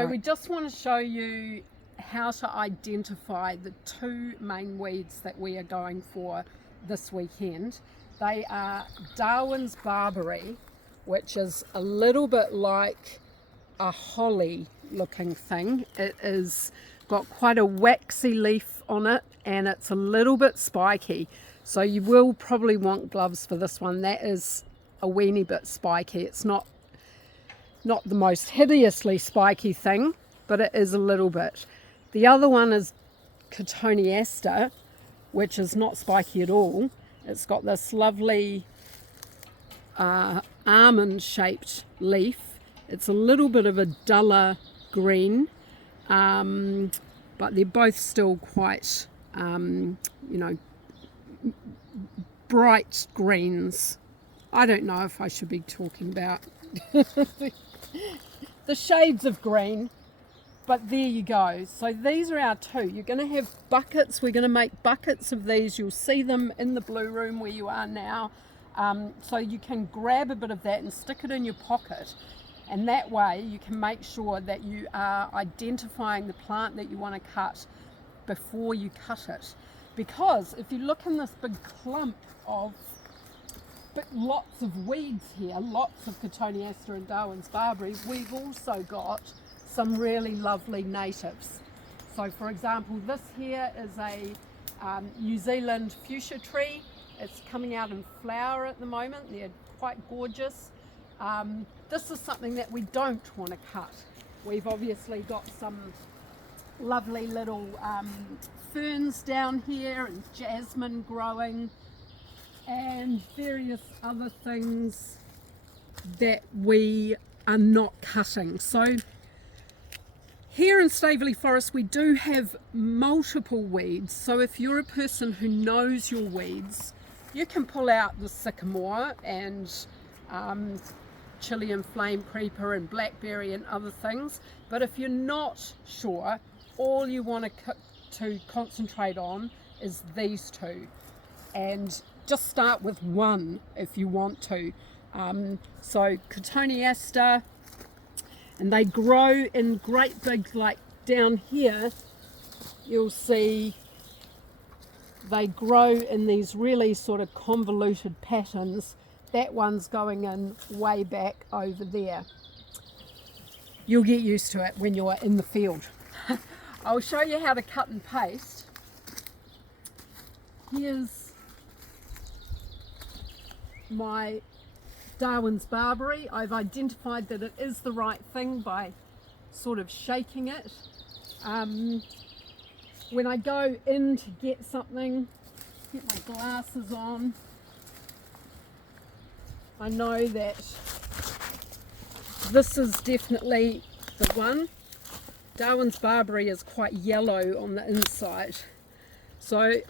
So we just want to show you how to identify the two main weeds that we are going for this weekend. They are Darwin's barberry, which is a little bit like a holly looking thing. It is got quite a waxy leaf on it and it's a little bit spiky, so you will probably want gloves for this one. That is a weeny bit spiky. It's not the most hideously spiky thing, but it is a little bit. The other one is cotoneaster, which is not spiky at all. It's got this lovely almond shaped leaf. It's a little bit of a duller green, but they're both still quite bright greens. I don't know if I should be talking about the shades of green, but there you go. So these are our two. You're going to have buckets. We're going to make buckets of these. You'll see them in the blue room where you are now. So you can grab a bit of that and stick it in your pocket, and that way you can make sure that you are identifying the plant that you want to cut before you cut it. Because if you look in this big clump of lots of weeds here, lots of cotoneaster and Darwin's barberry, we've also got some really lovely natives. So for example, this here is a New Zealand fuchsia tree. It's coming out in flower at the moment. They're quite gorgeous. This is something that we don't want to cut. We've obviously got some lovely little ferns down here and jasmine growing and various other things that we are not cutting. So here in Staveley Forest we do have multiple weeds, so if you're a person who knows your weeds, you can pull out the sycamore and Chilean flame creeper and blackberry and other things. But if you're not sure, all you want to concentrate on is these two, and just start with one if you want to. So cotoneaster, and they grow in great big, like down here you'll see they grow in these really sort of convoluted patterns. That one's going in way back over there. You'll get used to it when you're in the field. I'll show you how to cut and paste. Here's my Darwin's barberry. I've identified that it is the right thing by sort of shaking it. When I go in to get something, get my glasses on, I know that this is definitely the one. Darwin's barberry is quite yellow on the inside, so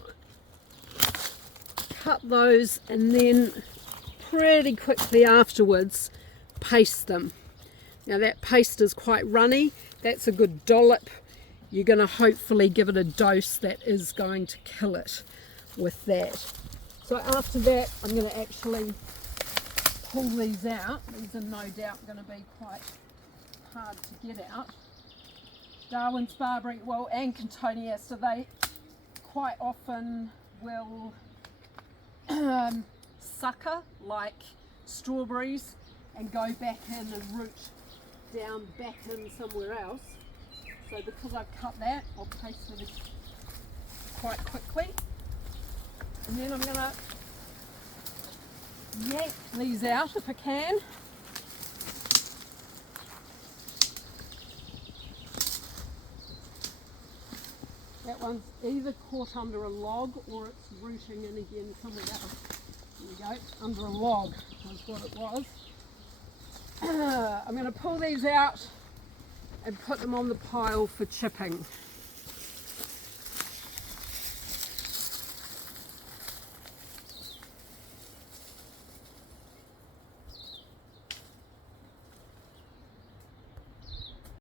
cut those and then pretty quickly afterwards paste them. Now that paste is quite runny. That's a good dollop. You're going to hopefully give it a dose that is going to kill it with that. So after that I'm going to actually pull these out. These are no doubt going to be quite hard to get out. Darwin's barberry, well, and cotoneaster, they quite often will sucker like strawberries and go back in and root down back in somewhere else. So because I've cut that, I'll paste it quite quickly. And then I'm going to yank these out if I can. That one's either caught under a log or it's rooting in again somewhere else. There we go, under a log was what it was. I'm going to pull these out and put them on the pile for chipping.